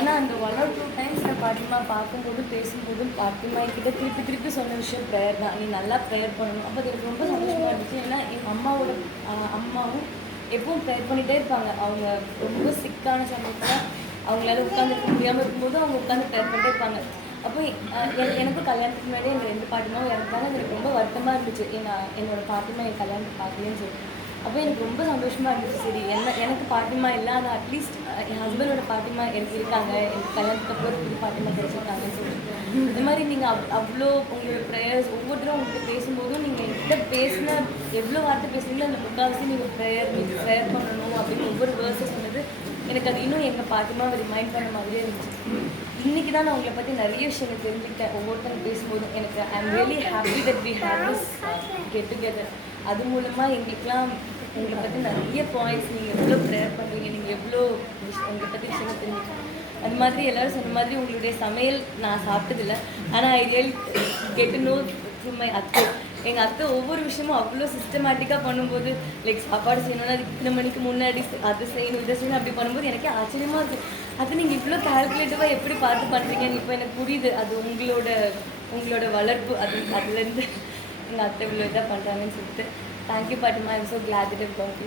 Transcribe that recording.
ஆனால் அந்த 1 or 2 times நான் பாட்டிமா பார்க்கும்போதும் பேசும்போதும் பாட்டிமா என்கிட்ட திருப்பி திருப்பி சொன்ன விஷயம் ப்ரேயர் தான். நீ நல்லா ப்ரேயர் பண்ணணும். அப்போ அது எனக்கு ரொம்ப சந்தோஷமாக இருந்துச்சு. ஏன்னா எங்கள் அம்மாவும் எப்பவும் ப்ரேயர் பண்ணிகிட்டே இருப்பாங்க. அவங்க ரொம்ப சிக்கான சமயத்தில் அவங்களால உட்காந்துருக்க முடியாமல் இருக்கும்போது அவங்க உட்காந்து ப்ரேயர் பண்ணிட்டே இருப்பாங்க. அப்போ எனக்கும் கல்யாணத்துக்கு முன்னாடி எங்கள் 2 பாட்டிமாவும் இறந்தாலும் எனக்கு ரொம்ப வருத்தமாக இருந்துச்சு. என்னோட பாட்டிமா என் கல்யாணத்துக்கு பார்க்கலன்னு சொல்லிட்டு. அப்போ எனக்கு ரொம்ப சந்தோஷமாக இருந்துச்சு. சரி எனக்கு பாட்டிமா இல்லை, ஆனால் அட்லீஸ்ட் என் ஹஸ்பண்டோட பாட்டிமா எனக்கு இருக்காங்க, எனக்கு கல்யாணத்துக்கு அப்புறம் புது பாட்டிமா கிடைச்சிருக்காங்கன்னு சொல்லிட்டு. இந்த மாதிரி நீங்கள் அவ்வளோ உங்களோட ப்ரேயர்ஸ் ஒவ்வொருத்தரும் உங்கள்கிட்ட பேசும்போதும் நீங்கள் என்கிட்ட பேசின எவ்வளோ வார்த்தை பேசுனீங்களோ அந்த முக்கால்வாசி நீங்கள் ப்ரேயர் பண்ணணும் அப்படின்னு ஒவ்வொரு வேர்ஸை சொன்னது எனக்கு அது இன்னும் எங்கள் பாட்டிமாவை ரிமைண்ட் பண்ண மாதிரியே இருந்துச்சு. இன்றைக்கி தான் நான் உங்களை பற்றி நிறைய விஷயங்கள் தெரிஞ்சுக்கிட்டேன். ஒவ்வொருத்தரும் பேசும்போதும் எனக்கு I am really happy that we have this get together. அது மூலமாக எங்களுக்கெலாம் உங்களை பற்றி நிறைய பாயிண்ட்ஸ், நீங்கள் எவ்வளோ ப்ரேயர் பண்ணுறீங்க, நீங்கள் எவ்வளோ உங்களை பற்றி விஷயங்கள் தெரிஞ்சுக்கணும். அது மாதிரி எல்லோரும் சொன்ன மாதிரி உங்களுடைய சமையல் நான் சாப்பிட்டதில்லை, ஆனால் I real get to know through my athai. எங்கள் அத்தை ஒவ்வொரு விஷயமும் அவ்வளோ சிஸ்டமேட்டிக்காக பண்ணும்போது, லைக் சாப்பாடு செய்யணும்னா அதுக்கு இத்தனை மணிக்கு முன்னாடி அது செய்யணும் இதை செய்யணும் அப்படி பண்ணும்போது எனக்கே ஆச்சரியமாக இருக்கும். அது நீங்கள் இவ்வளோ கால்குலேட்டிவாக எப்படி பார்த்து பண்ணுறீங்கன்னு இப்போ எனக்கு புரியுது. அது உங்களோட வளர்ப்பு, அதுலேருந்து எங்கள் அத்தை இவ்வளோ இதாக பண்ணுறாங்கன்னு சொல்லிட்டு. தேங்க்யூ பாட்டிமா, I am so glad that you come to.